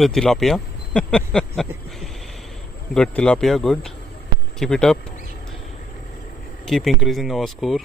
with tilapia. Good tilapia, good. Keep it up. Keep increasing our score.